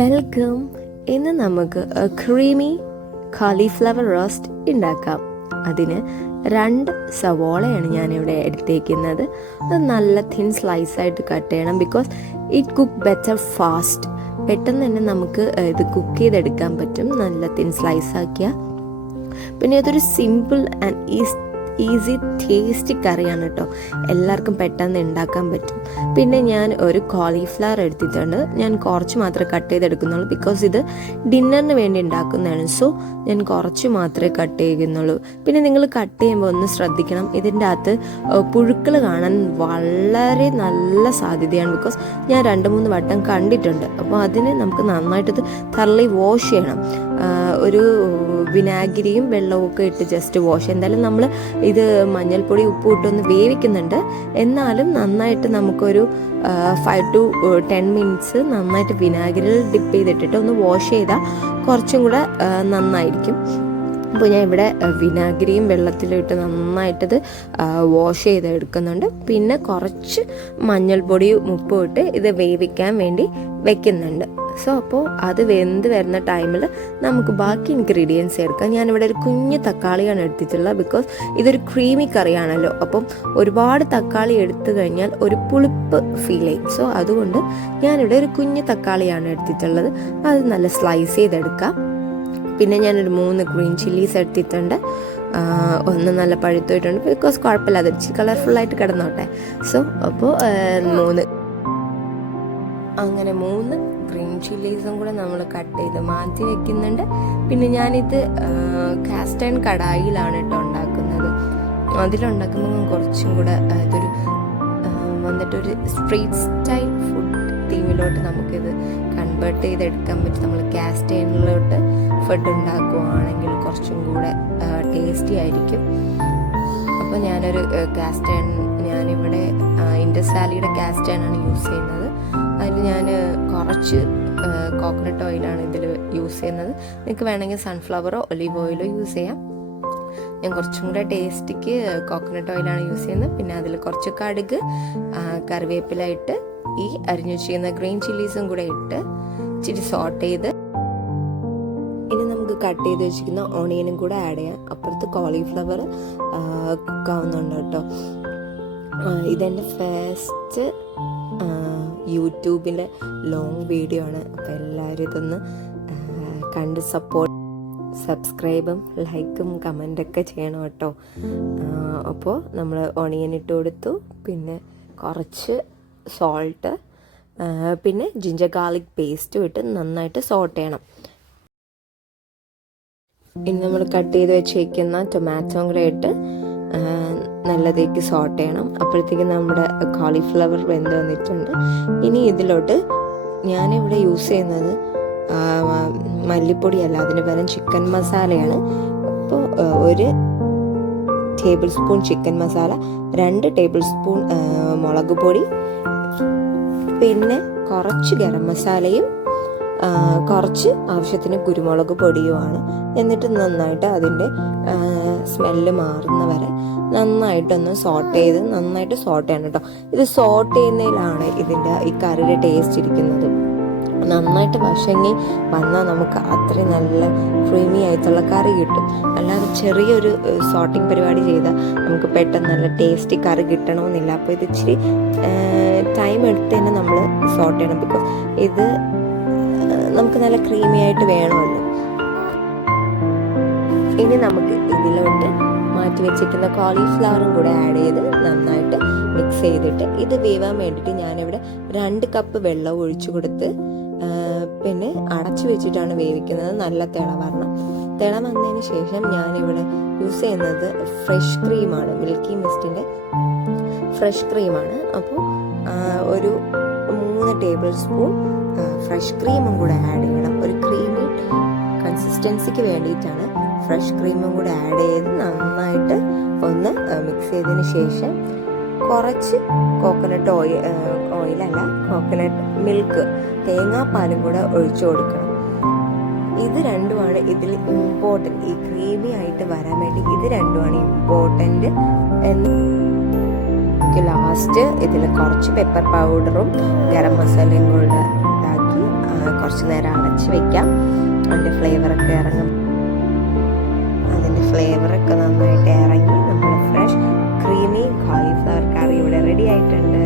Welcome. ഇന്ന് നമുക്ക് creamy cauliflower roast ഉണ്ടാക്കാം. അതിന് 2 സവോളയാണ് ഞാനിവിടെ എടുത്തേക്കുന്നത്. അത് നല്ല തിൻ സ്ലൈസായിട്ട് കട്ട് ചെയ്യണം. Because it cook better fast. പെട്ടെന്ന് തന്നെ നമുക്ക് ഇത് കുക്ക് ചെയ്തെടുക്കാൻ പറ്റും, നല്ല തിൻ സ്ലൈസ് ആക്കിയ. പിന്നെ ഇതൊരു സിമ്പിൾ ആൻഡ് ഈസി ടേസ്റ്റി കറിയാണ് കേട്ടോ. എല്ലാവർക്കും പെട്ടെന്ന് ഉണ്ടാക്കാൻ പറ്റും. പിന്നെ ഞാൻ ഒരു കോളിഫ്ലവർ എടുത്തിട്ടുണ്ട്. ഞാൻ കുറച്ച് മാത്രമേ കട്ട് ചെയ്തെടുക്കുന്നുള്ളൂ, ബിക്കോസ് ഇത് ഡിന്നറിന് വേണ്ടി ഉണ്ടാക്കുന്നതാണ്. സോ ഞാൻ കുറച്ച് മാത്രമേ കട്ട് ചെയ്യുന്നുള്ളൂ. പിന്നെ നിങ്ങൾ കട്ട് ചെയ്യുമ്പോൾ ഒന്ന് ശ്രദ്ധിക്കണം, ഇതിൻ്റെ അകത്ത് പുഴുക്കൾ കാണാൻ വളരെ നല്ല സാധ്യതയാണ്. ബിക്കോസ് ഞാൻ 2-3 വട്ടം കണ്ടിട്ടുണ്ട്. അപ്പോൾ അതിന് നമുക്ക് നന്നായിട്ടത് തറലി വാഷ് ചെയ്യണം. ഒരു വിനാഗിരിയും വെള്ളവും ഒക്കെ ഇട്ട് ജസ്റ്റ് വാഷ്. എന്തായാലും നമ്മൾ ഇത് മഞ്ഞൾപ്പൊടി ഉപ്പ് ഇട്ടൊന്ന് വേവിക്കുന്നുണ്ട്. എന്നാലും നന്നായിട്ട് നമുക്കൊരു 5 to 10 മിനിറ്റ്സ് നന്നായിട്ട് വിനാഗിരിയിൽ ഡിപ്പ് ചെയ്തിട്ടിട്ട് ഒന്ന് വാഷ് ചെയ്താൽ കുറച്ചും കൂടെ നന്നായിരിക്കും. അപ്പോൾ ഞാൻ ഇവിടെ വിനാഗിരിയും വെള്ളത്തിലിട്ട് നന്നായിട്ടത് വാഷ് ചെയ്തെടുക്കുന്നുണ്ട്. പിന്നെ കുറച്ച് മഞ്ഞൾപ്പൊടിയും ഉപ്പും ഇട്ട് ഇത് വേവിക്കാൻ വേണ്ടി വെക്കുന്നുണ്ട്. സോ അപ്പോൾ അത് വെന്ത് വരുന്ന ടൈമിൽ നമുക്ക് ബാക്കി ഇൻഗ്രീഡിയൻസ് എടുക്കാം. ഞാനിവിടെ ഒരു കുഞ്ഞ് തക്കാളിയാണ് എടുത്തിട്ടുള്ളത്. ബിക്കോസ് ഇതൊരു ക്രീമി കറിയാണല്ലോ. അപ്പം ഒരുപാട് തക്കാളി എടുത്തു കഴിഞ്ഞാൽ ഒരു പുളിപ്പ് ഫീൽ ചെയ്യും. സോ അതുകൊണ്ട് ഞാനിവിടെ ഒരു കുഞ്ഞ് തക്കാളിയാണ് എടുത്തിട്ടുള്ളത്. അത് നല്ല സ്ലൈസ് ചെയ്തെടുക്കാം. പിന്നെ ഞാനൊരു 3 ഗ്രീൻ ചില്ലീസ് എടുത്തിട്ടുണ്ട്. ഒന്ന് നല്ല പഴുത്തായിട്ടുണ്ട്. ബിക്കോസ് കുഴപ്പമില്ല, അത് ഇച്ചിരി കളർഫുള്ളായിട്ട് കിടന്നോട്ടെ. സോ അപ്പോൾ 3 ഗ്രീൻ ചില്ലീസും കൂടെ നമ്മൾ കട്ട് ചെയ്ത് മാറ്റി വെക്കുന്നുണ്ട്. പിന്നെ ഞാനിത് കാസ്റ്റ് അയൺ കടായിലാണ് കേട്ടോ ഉണ്ടാക്കുന്നത്. അതിലുണ്ടാക്കുമ്പോൾ കുറച്ചും കൂടെ ഇതൊരു വന്നിട്ടൊരു സ്ട്രീറ്റ് സ്റ്റൈൽ ഫുഡ് തീമിലോട്ട് നമുക്കിത് കൺവേർട്ട് ചെയ്തെടുക്കാൻ പറ്റും. നമ്മൾ കാസ്റ്റ് അയണിലോട്ട് ഫുഡ് ഉണ്ടാക്കുകയാണെങ്കിൽ കുറച്ചും കൂടെ ടേസ്റ്റി ആയിരിക്കും. അപ്പോൾ ഞാനൊരു കാസ്റ്റ് അയൺ, ഞാനിവിടെ ഇൻഡസാലിയുടെ കാസ്റ്റ് അയണാണ് യൂസ് ചെയ്യുന്നത്. അതിൽ ഞാൻ കുറച്ച് കോക്കനട്ട് ഓയിലാണ് ഇതിൽ യൂസ് ചെയ്യുന്നത്. നിങ്ങൾക്ക് വേണമെങ്കിൽ സൺഫ്ലവറോ ഒലീവ് ഓയിലോ യൂസ് ചെയ്യാം. ഞാൻ കുറച്ചും കൂടെ ടേസ്റ്റിക്ക് കോക്കനട്ട് ഓയിലാണ് യൂസ് ചെയ്യുന്നത്. പിന്നെ അതിൽ കുറച്ച് കടുക്, കറിവേപ്പില ഇട്ട് ഈ അരിഞ്ഞു വെച്ചിരിക്കുന്ന ഗ്രീൻ ചില്ലീസും കൂടെ ഇട്ട് ഇച്ചിരി സോട്ട് ചെയ്ത് ഇനി നമുക്ക് കട്ട് ചെയ്ത് വെച്ചിരിക്കുന്ന ഓണിയനും കൂടെ ആഡ് ചെയ്യാം. അപ്പുറത്ത് കോളിഫ്ലവർ കുക്കാവുന്നുണ്ട് കേട്ടോ. ഇതെൻ്റെ ഫസ്റ്റ് യൂട്യൂബിൻ്റെ ലോങ് വീഡിയോ ആണ്. അപ്പോൾ എല്ലാവരും ഇതൊന്ന് കണ്ട് സബ്സ്ക്രൈബും ലൈക്കും കമൻറ്റൊക്കെ ചെയ്യണം കേട്ടോ. അപ്പോൾ നമ്മൾ ഓണിയൻ ഇട്ട് കൊടുത്തു. പിന്നെ കുറച്ച് സോൾട്ട്, പിന്നെ ജിഞ്ചർ ഗാർലിക് പേസ്റ്റും ഇട്ട് നന്നായിട്ട് സോട്ട് ചെയ്യണം. ഇനി നമ്മൾ കട്ട് ചെയ്ത് വെച്ചേക്കുന്ന ടൊമാറ്റോ കൂടെ ഇട്ട് നല്ലതേക്ക് സോട്ട് ചെയ്യണം. അപ്പോഴത്തേക്കും നമ്മുടെ കോളിഫ്ലവർ വെന്ത് വന്നിട്ടുണ്ട്. ഇനി ഇതിലോട്ട് ഞാനിവിടെ യൂസ് ചെയ്യുന്നത് മല്ലിപ്പൊടിയല്ല, അതിന് പകരം ചിക്കൻ മസാലയാണ്. അപ്പോൾ 1 table spoon chicken masala, 2 table spoon മുളക് പൊടി, പിന്നെ കുറച്ച് ഗരം മസാലയും കുറച്ച് ആവശ്യത്തിന് കുരുമുളക് പൊടിയുമാണ്. എന്നിട്ട് നന്നായിട്ട് അതിൻ്റെ സ്മെല്ല് മാറുന്ന വരെ നന്നായിട്ടൊന്ന് നന്നായിട്ട് സോട്ട് ചെയ്യണം കേട്ടോ. ഇത് സോട്ട് ചെയ്യുന്നതിലാണ് ഇതിൻ്റെ ഈ കറിയുടെ ടേസ്റ്റ് ഇരിക്കുന്നത്. നന്നായിട്ട് വശങ്ങി വന്നാൽ നമുക്ക് അത്രയും നല്ല ക്രീമി ആയിട്ടുള്ള കറി കിട്ടും. അല്ലാതെ ചെറിയൊരു സോട്ടിങ് പരിപാടി ചെയ്താൽ നമുക്ക് പെട്ടെന്ന് നല്ല ടേസ്റ്റി കറി കിട്ടണമെന്നില്ല. അപ്പോൾ ഇത് ഇച്ചിരി ടൈം എടുത്ത് തന്നെ നമ്മൾ സോട്ട് ചെയ്യണം. ബിക്കോസ് ഇത് നമുക്ക് നല്ല ക്രീമി ആയിട്ട് വേണമല്ലോ. ഇനി നമുക്ക് ഇതിലോട്ട് മാറ്റി വെച്ചിരിക്കുന്ന കോളിഫ്ലവറും കൂടെ ആഡ് ചെയ്ത് നന്നായിട്ട് മിക്സ് ചെയ്തിട്ട് ഇത് വേവാൻ വേണ്ടിയിട്ട് ഞാനിവിടെ 2 കപ്പ് വെള്ളം ഒഴിച്ചു കൊടുത്ത് പിന്നെ അടച്ചു വെച്ചിട്ടാണ് വേവിക്കുന്നത്. നല്ല തിള വന്നതിന് ശേഷം ഞാനിവിടെ യൂസ് ചെയ്യുന്നത് ഫ്രഷ് ക്രീമാണ്, മിൽക്കി മിസ്റ്റിൻ്റെ ഫ്രഷ് ക്രീമാണ്. അപ്പോൾ ഒരു 3 ടേബിൾ സ്പൂൺ ഫ്രഷ് ക്രീമും കൂടെ ആഡ് ചെയ്യണം. ഒരു ക്രീമി കൺസിസ്റ്റൻസിക്ക് വേണ്ടിയിട്ടാണ് ഫ്രഷ് ക്രീമും കൂടെ ആഡ് ചെയ്ത് നന്നായിട്ട് ഒന്ന് മിക്സ് ചെയ്തതിന് ശേഷം കുറച്ച് കോക്കനട്ട് ഓയിലല്ല, കോക്കനട്ട് മിൽക്ക്, തേങ്ങാപ്പാലും കൂടെ ഒഴിച്ചു കൊടുക്കണം. ഇത് രണ്ടുമാണ് ഇതിൽ ഇമ്പോർട്ടൻറ്റ്. ഈ ക്രീമി ആയിട്ട് വരാൻ വേണ്ടി ഇത് രണ്ടുമാണ് ഇമ്പോർട്ടൻറ്റ്. ലാസ്റ്റ് ഇതിൽ കുറച്ച് പെപ്പർ പൗഡറും ഗരം മസാലയും കൂടെ ഇതാക്കി കുറച്ച് നേരം അടച്ച് വെക്കാം. അതിൻ്റെ ഫ്ലേവറൊക്കെ നന്നായിട്ട് ഇറങ്ങി നമ്മുടെ ഫ്രഷ് ക്രീമി കോളിഫ്ലവർ കറി ഇവിടെ റെഡി ആയിട്ടുണ്ട്.